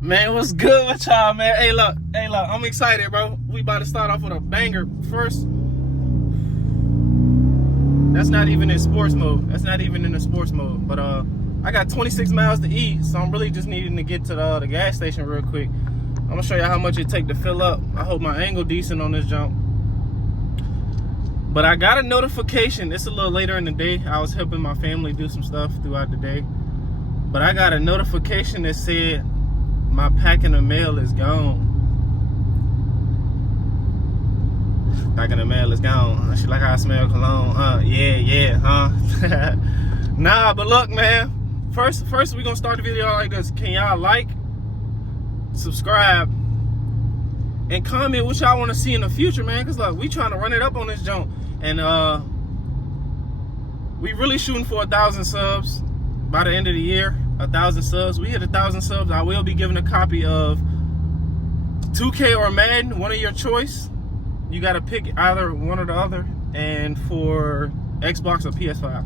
Man, what's good with y'all, man? Hey, look, I'm excited, bro. We about to start off with a banger first. That's not even in sports mode. That's not even in the sports mode. But I got 26 miles to eat, so I'm really just needing to get to the gas station real quick. I'm gonna show you how much it take to fill up. I hope my angle decent on this jump. But I got a notification. It's a little later in the day. I was helping my family do some stuff throughout the day. But I got a notification that said my pack in the mail is gone. Pack in the mail is gone. She like how I smell cologne. Yeah. Nah, but look, man. First we gonna start the video like this. Can y'all like, subscribe, and comment what y'all want to see in the future, man? Cause look, we trying to run it up on this jump, and we really shooting for 1,000 subs by the end of the year. 1,000 subs. We hit 1,000 subs, I will be giving a copy of 2K or Madden, one of your choice. You got to pick either one or the other, and for Xbox or PS5.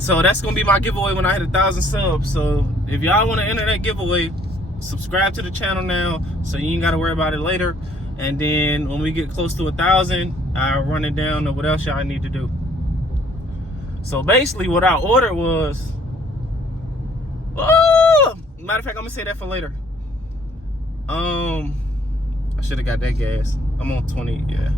So that's gonna be my giveaway when I hit 1,000 subs. So if y'all want to enter that giveaway, subscribe to the channel now, so you ain't got to worry about it later. And then when we get close to 1,000, I'll run it down to what else y'all need to do. So basically, what I ordered was. Oh, matter of fact, I'm gonna say that for later. I should have got that gas. I'm on 20, yeah.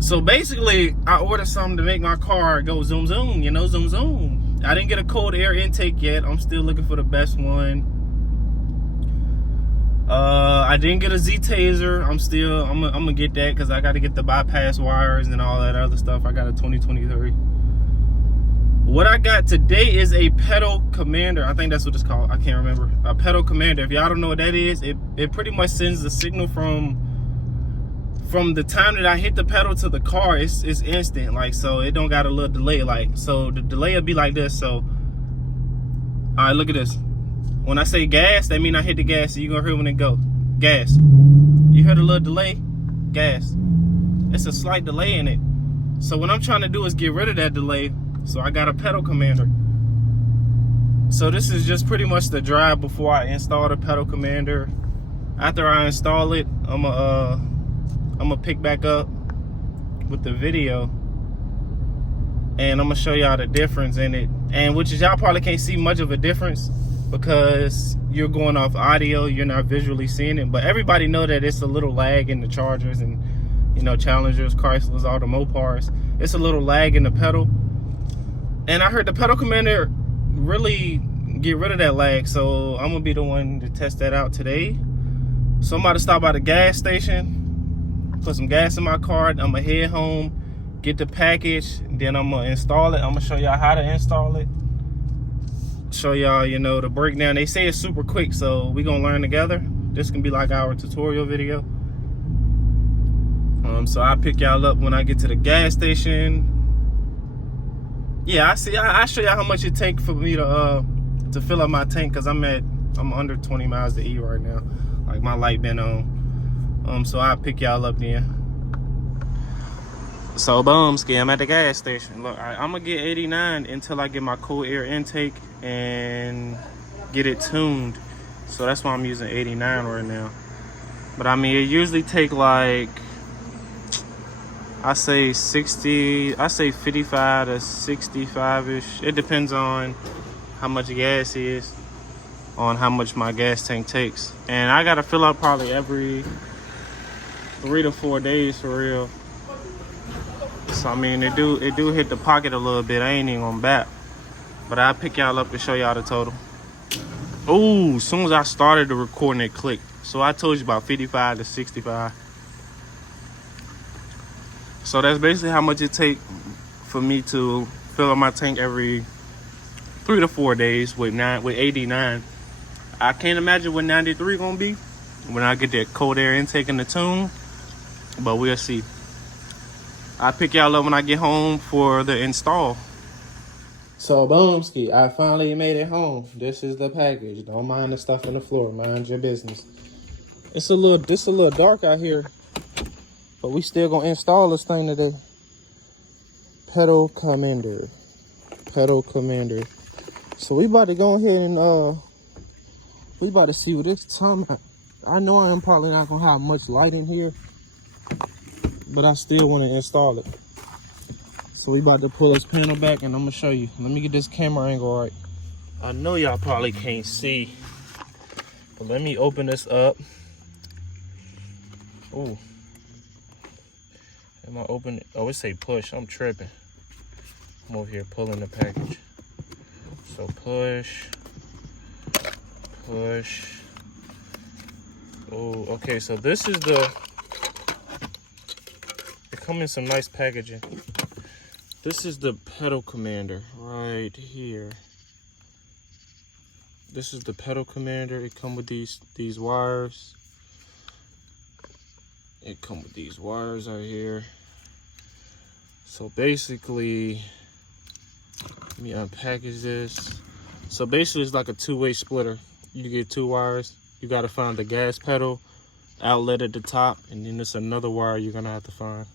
So basically, I ordered something to make my car go zoom zoom, you know, zoom zoom. I didn't get a cold air intake yet. I'm still looking for the best one. I didn't get a Z-Taser. I'm gonna get that because I got to get the bypass wires and all that other stuff. I got a 2023. What I got today is a pedal commander. I think that's what it's called. I can't remember. A pedal commander. If y'all don't know what that is, it pretty much sends the signal from the time that I hit the pedal to the car. It's instant. Like, so it don't got a little delay. Like, so the delay will be like this. So, all right, look at this. When I say gas, that means I hit the gas. So you're gonna hear when it go. Gas. You heard a little delay? Gas. It's a slight delay in it. So what I'm trying to do is get rid of that delay. So I got a pedal commander. So this is just pretty much the drive before I install the pedal commander. After I install it, I'm gonna pick back up with the video, and I'm gonna show y'all the difference in it. And which is, y'all probably can't see much of a difference because you're going off audio, you're not visually seeing it. But everybody know that it's a little lag in the Chargers and, you know, Challengers, Chryslers, all the Mopars. It's a little lag in the pedal. And I heard the pedal commander really get rid of that lag, so I'm gonna be the one to test that out today. So I'm about to stop by the gas station, put some gas in my car. I'm gonna head home, get the package, then I'm gonna install it. I'm gonna show y'all how to install it. Show y'all, you know, the breakdown. They say it's super quick, so we gonna learn together. This can be like our tutorial video. So I'll pick y'all up when I get to the gas station. Yeah, I show y'all how much it take for me to fill up my tank, because I'm under 20 miles to eat right now. Like, my light been on. So I'll pick y'all up then. So boom, I'm at the gas station. Look, I'm gonna get 89 until I get my cold air intake and get it tuned. So that's why I'm using 89 right now. But I mean, it usually take like, I say 55 to 65-ish. It depends on how much gas is, on how much my gas tank takes. And I gotta fill up probably every 3 to 4 days for real. So I mean, it do hit the pocket a little bit. I ain't even gonna bat. But I'll pick y'all up and show y'all the total. Oh, as soon as I started the recording, it clicked. So I told you about 55 to 65. So that's basically how much it take for me to fill up my tank every 3 to 4 days with 89. I can't imagine what 93 gonna be when I get that cold air intake in the tune, but we'll see. I'll pick y'all up when I get home for the install. So boomski, I finally made it home. This is the package. Don't mind the stuff on the floor, mind your business. It's a little dark out here, but we still gonna install this thing today. Pedal commander. So we about to go ahead and We about to see what it's time at. I know I am probably not gonna have much light in here, but I still want to install it. So we about to pull this panel back and I'm gonna show you. Let me get this camera angle right. I know y'all probably can't see, but let me open this up. Oh, am I open? Oh, it say push. I'm tripping. I'm over here pulling the package. So push. Oh, okay, so this is it comes in some nice packaging. This is the pedal commander right here. This is the pedal commander. It comes with these wires. It comes with these wires right here. So basically, let me unpackage this. So basically it's like a two-way splitter. You get two wires. You got to find the gas pedal outlet at the top, and then there's another wire you're gonna have to find.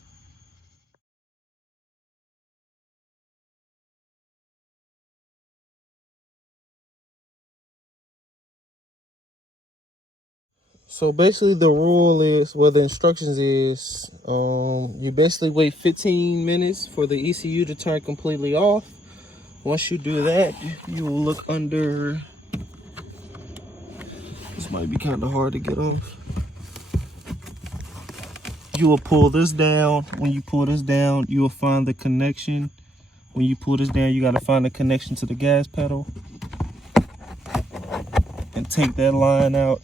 So basically the rule is, well, the instructions is, you basically wait 15 minutes for the ECU to turn completely off. Once you do that, you will look under. This might be kind of hard to get off. You will pull this down. When you pull this down, you will find the connection. When you pull this down, you got to find the connection to the gas pedal and take that line out.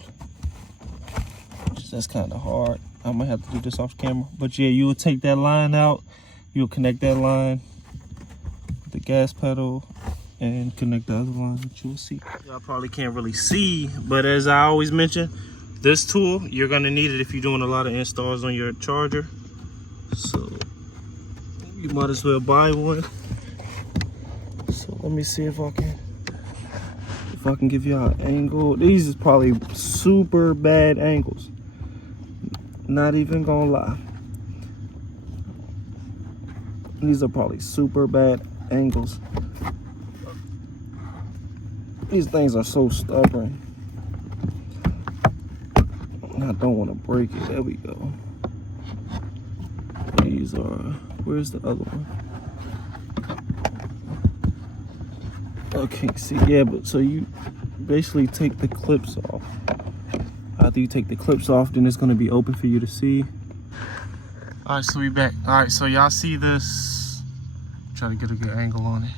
That's kind of hard. I might have to do this off camera, but yeah, you will take that line out. You'll connect that line with the gas pedal and connect the other line that you will see. Y'all probably can't really see, but as I always mention, this tool, you're gonna need it if you're doing a lot of installs on your charger. So you might as well buy one. So let me see if I can give y'all an angle. These is probably super bad angles. Not even gonna lie. These are probably super bad angles. These things are so stubborn. I don't want to break it. There we go. These are, where's the other one? I can't see. Yeah, but so you basically take the clips off. After you take the clips off, then it's going to be open for you to see. All right, so we back. All right, so y'all see this. Try to get a good angle on it.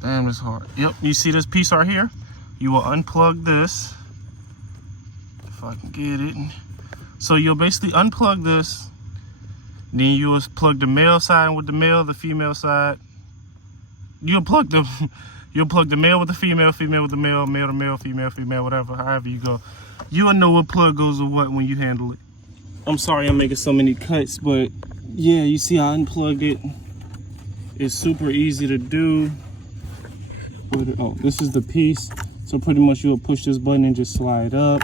Damn, it's hard. Yep, you see this piece right here? You will unplug this. If I can get it. So you'll basically unplug this. Then you will plug the male side with the male, the female side. You'll plug the male with the female, female with the male, male to male, female, female, whatever, however you go. You'll know what plug goes with what when you handle it. I'm sorry I'm making so many cuts, but yeah, you see I unplugged it. It's super easy to do. Oh, this is the piece. So pretty much you'll push this button and just slide up.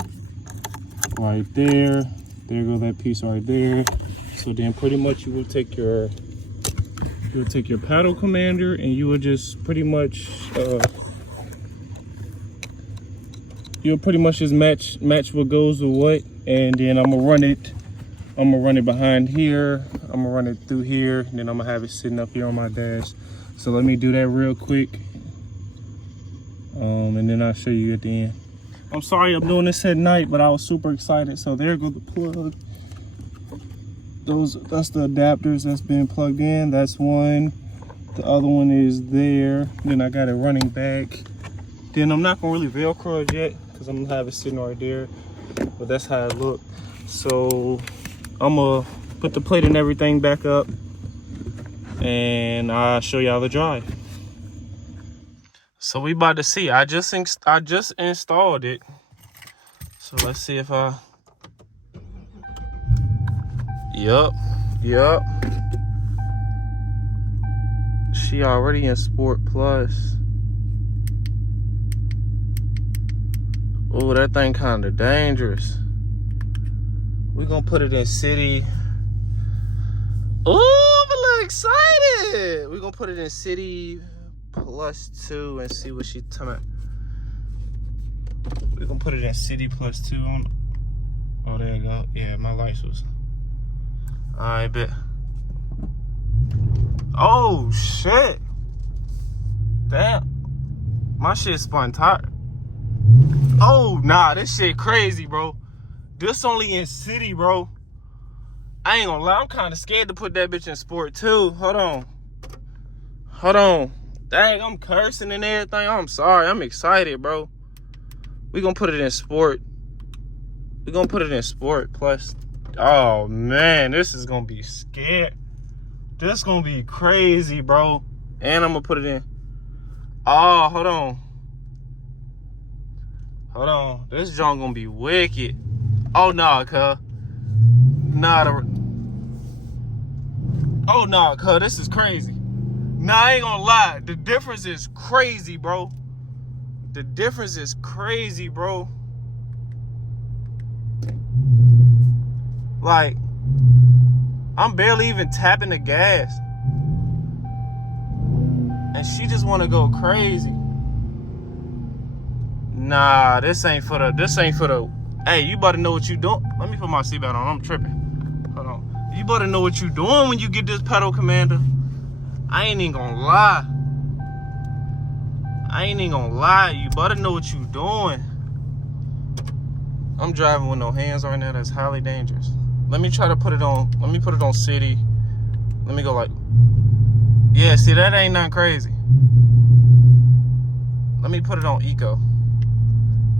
Right there. There goes that piece right there. So then pretty much you will take your paddle commander and you will just pretty much just match what goes with what, and then I'm gonna run it behind here, I'm gonna run it through here, and then I'm gonna have it sitting up here on my dash. So let me do that real quick, and then I'll show you at the end. I'm sorry I'm doing this at night, but I was super excited. So there goes the plug. That's the adapters that's been plugged in. That's one. The other one is there. Then I got it running back. Then I'm not gonna really Velcro it yet because I'm gonna have it sitting right there. But that's how it look. So I'm gonna put the plate and everything back up, and I'll show y'all the drive. So we about to see. I just installed it. So let's see if I. Yup. She already in Sport Plus. Oh, that thing kind of dangerous. We're gonna put it in city. Oh, I'm a little excited. We're gonna put it in city +2 and see what she's talking about. put it in City plus 2 on. Oh, there you go. Yeah, my lights was. I bet. Oh shit! Damn, my shit spun tight. Oh nah, this shit crazy, bro. This only in City, bro. I ain't gonna lie, I'm kind of scared to put that bitch in Sport too. Hold on. Dang, I'm cursing and everything. I'm sorry. I'm excited, bro. We gonna put it in Sport. We gonna put it in Sport plus. Oh man, this is gonna be scared. This gonna be crazy, bro. And I'm gonna put it in. Oh, hold on. This joint gonna be wicked. Oh nah, cuz. Oh nah, cuz. This is crazy. Nah, I ain't gonna lie. The difference is crazy, bro. The difference is crazy, bro. Like, I'm barely even tapping the gas. And she just wanna go crazy. Nah, this ain't for the, hey, you better know what you doing. Let me put my seatbelt on, I'm tripping. Hold on. You better know what you doing when you get this pedal, Commander. I ain't even gonna lie. You better know what you doing. I'm driving with no hands right now. That's highly dangerous. Let me try to put it on. Let me put it on City. Let me go like. Yeah, see, that ain't nothing crazy. Let me put it on Eco.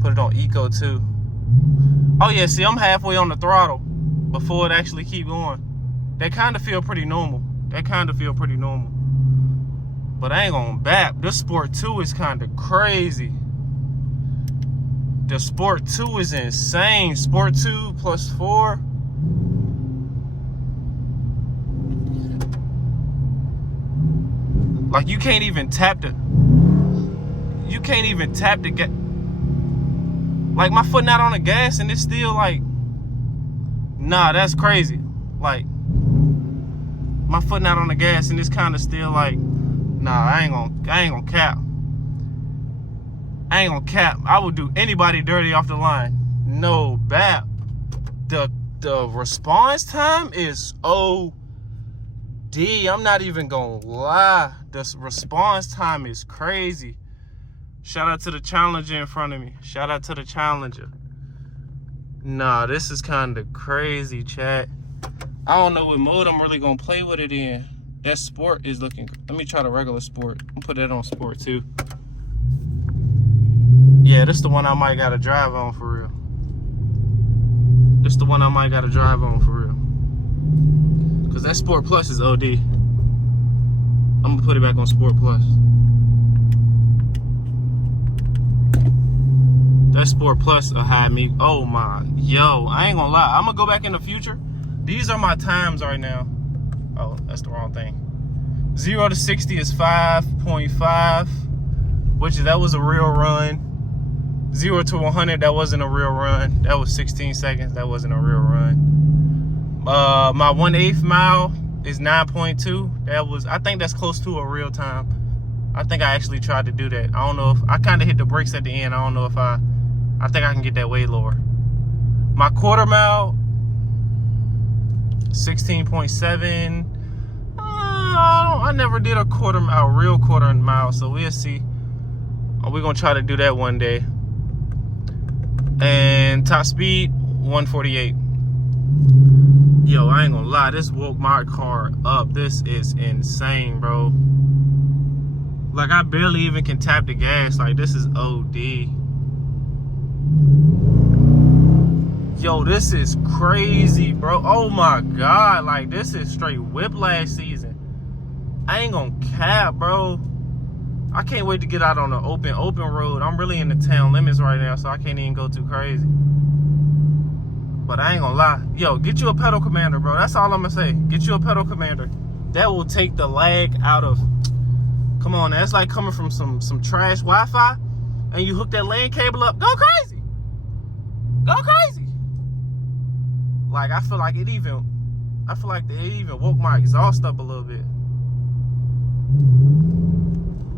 Put it on Eco too. Oh yeah, see, I'm halfway on the throttle before it actually keep going. That kind of feel pretty normal. But I ain't gonna bap. This Sport 2 is kind of crazy. The Sport 2 is insane. Sport 2 plus 4. Like, you can't even tap the gas. Like, my foot not on the gas and it's still like, nah, that's crazy. Like, my foot not on the gas and it's kind of still like, nah, I ain't gonna cap. I would do anybody dirty off the line. No bap. The response time is OD. I'm not even gonna lie. The response time is crazy. Shout out to the Challenger in front of me. Shout out to the Challenger. Nah, this is kind of crazy, chat. I don't know what mode I'm really gonna play with it in. That Sport is looking. Let me try the regular Sport. I'm put that on Sport too. Yeah, this the one I might gotta drive on for real. Cause that Sport Plus is OD. I'm gonna put it back on Sport Plus. That Sport Plus will have me. Oh my, yo, I ain't gonna lie. I'm gonna go back in the future. These are my times right now. Oh, that's the wrong thing. 0 to 60 is 5.5, which that was a real run. 0 to 100, that wasn't a real run. That was 16 seconds. That wasn't a real run. My 1/8 mile is 9.2. I think that's close to a real time. I think I actually tried to do that. I don't know if I kind of hit the brakes at the end. I don't know if I think I can get that way lower. My quarter mile, 16.7. I never did a real quarter mile, so we'll see. We're gonna try to do that one day. And top speed, 148. Yo, I ain't gonna lie, this woke my car up. This is insane, bro. Like, I barely even can tap the gas. Like, this is OD. Yo, this is crazy, bro. Oh my God, like, this is straight whiplash season. I ain't gonna cap, bro. I can't wait to get out on the open road. I'm really in the town limits right now, so I can't even go too crazy. But I ain't gonna lie. Yo, get you a pedal commander, bro. That's all I'm gonna say. Get you a pedal commander. That will take the lag out of... Come on, that's like coming from some trash Wi-Fi, and you hook that LAN cable up. Go crazy. Like, I feel like it even woke my exhaust up a little bit.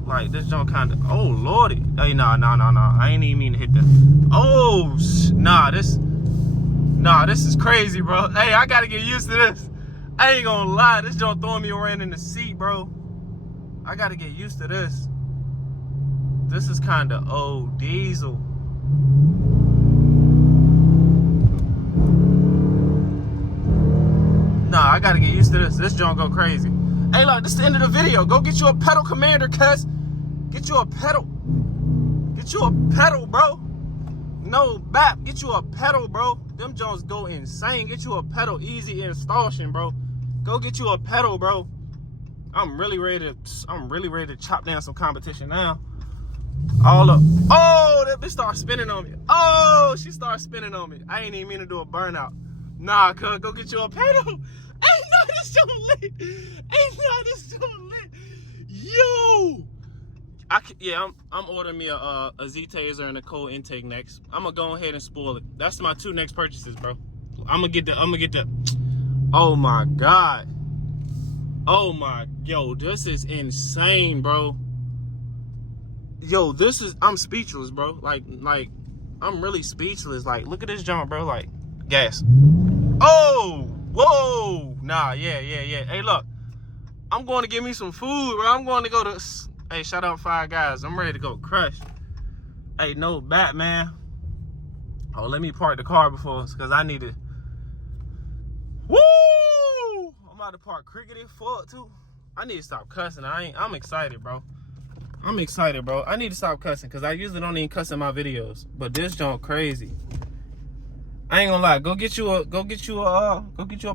Like, this joint kind of, oh, lordy. Hey, nah. I ain't even mean to hit that. Oh, nah, this is crazy, bro. Hey, I gotta get used to this. I ain't gonna lie, this joint throwing me around in the seat, bro. I gotta get used to this. This is kind of old diesel. Nah, I gotta get used to this. This joint go crazy. Hey, look, this is the end of the video. Go get you a pedal commander, cuz. Get you a pedal. Get you a pedal, bro. No, BAP. Get you a pedal, bro. Them joints go insane. Get you a pedal. Easy installation, bro. Go get you a pedal, bro. I'm really ready to chop down some competition now. All up. Oh, that bitch started spinning on me. Oh, she started spinning on me. I ain't even mean to do a burnout. Nah, cuz, go get you a pedal. Hey, no, this joint lit. Hey, no, this joint lit. Yo. I'm ordering me a Z-Taser and a cold intake next. I'm gonna go ahead and spoil it. That's my 2 next purchases, bro. I'm gonna get the. Oh my God. Oh my, yo, this is insane, bro. Yo, I'm speechless, bro. Like, I'm really speechless. Like, look at this jump, bro. Like, gas. Oh, whoa. Nah, yeah. Hey, look, I'm going to get me some food, bro. I'm going to go to, hey, shout out Five Guys. I'm ready to go crush. Hey, no bat, man. Oh, let me park the car before, because I need to. Woo! I'm about to park crickety fuck too. I need to stop cussing. I'm excited, bro. I'm excited, bro. I need to stop cussing because I usually don't even cuss in my videos. But this joint crazy. I ain't gonna lie. Go get you a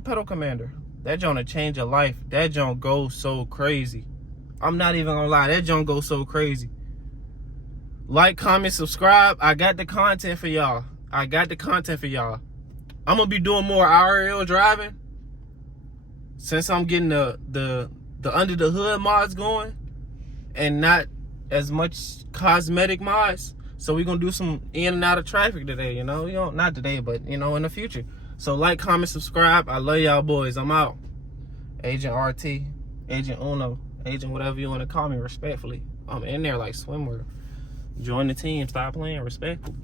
pedal commander. That joint will change your life. That joint goes so crazy. I'm not even gonna lie. That joint goes so crazy. Like, comment, subscribe. I got the content for y'all. I'm gonna be doing more IRL driving since I'm getting the under the hood mods going and not as much cosmetic mods. So we're gonna do some in and out of traffic today, you know, not today, but in the future. So like, comment, subscribe. I love y'all boys. I'm out. Agent RT, Agent Uno, Agent whatever you want to call me respectfully. I'm in there like swimwear. Join the team. Stop playing respectfully.